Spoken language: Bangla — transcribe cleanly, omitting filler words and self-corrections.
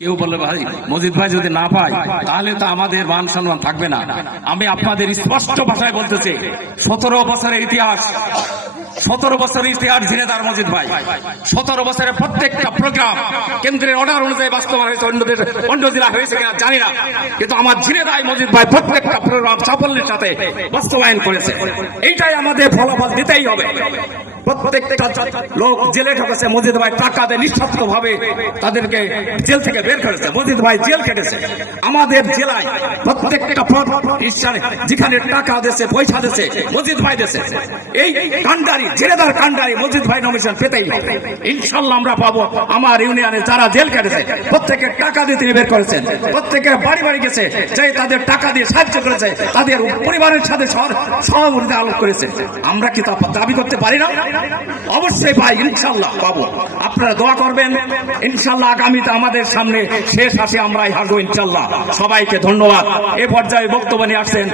কেউ বললে ভাই মজিদ ভাই যদি না পায় তাহলে তো আমাদের মান সম্মান থাকবে না। আমি আপনাদের স্পষ্ট ভাষায় বলতেছি, 17 বছরের ইতিহাস, 17 বছরের ইতিহাস ঝিনেদার মজিদ ভাই, 17 বছরের প্রত্যেকটা প্রোগ্রাম কেন্দ্রের অর্ডার অনুযায়ী বাস্তবায়ন হয়েছে। অন্য জেলা হয়েছে কিনা জানি না, কিন্তু আমার ঝিনেদার মজিদ ভাই প্রত্যেকটা প্রোগ্রাম সাফল্যের সাথে বাস্তবায়ন করেছে। এইটাই আমাদের ফলাফল দিতেই হবে। প্রত্যেকটা লোক জেলে ঢুকেছে, মজিদ ভাই টাকা দিয়ে নিঃস্বার্থ ভাবে তাদেরকে জেল থেকে বের করেছে। মজিদ ভাই জেল কেটেছে। আমাদের জেলায় প্রত্যেকটা প্রতিষ্ঠানে যেখানে টাকা দিয়েছে, পয়সা দিয়েছে, মজিদ ভাই দিয়েছে। এই কান্ডারি জেলেদার কান্ডারি মজিদ ভাই নমিনেশন পেতেই হবে ইনশাল্লাহ, আমরা পাবো। আমার ইউনিয়নে যারা জেল কেটেছে প্রত্যেকের টাকা দিয়ে তিনি বের করেছেন। প্রত্যেকের বাড়ি বাড়ি গেছে, যে তাদের টাকা দিয়ে সাহায্য করেছে, তাদের পরিবারের সাথে সহমর্মিতা আলোক করেছে। আমরা কি তা দাবি করতে পারি না? অবশ্যই ভাই, ইনশাল্লাহ পাবো। আপনারা দোয়া করবেন, ইনশাল্লাহ আগামীতে আমাদের সামনে শেষ আসে আমরাই হারবো ইনশাল্লাহ। সবাইকে ধন্যবাদ। এ পর্যায়ে বক্তব্য নিয়ে আসছেন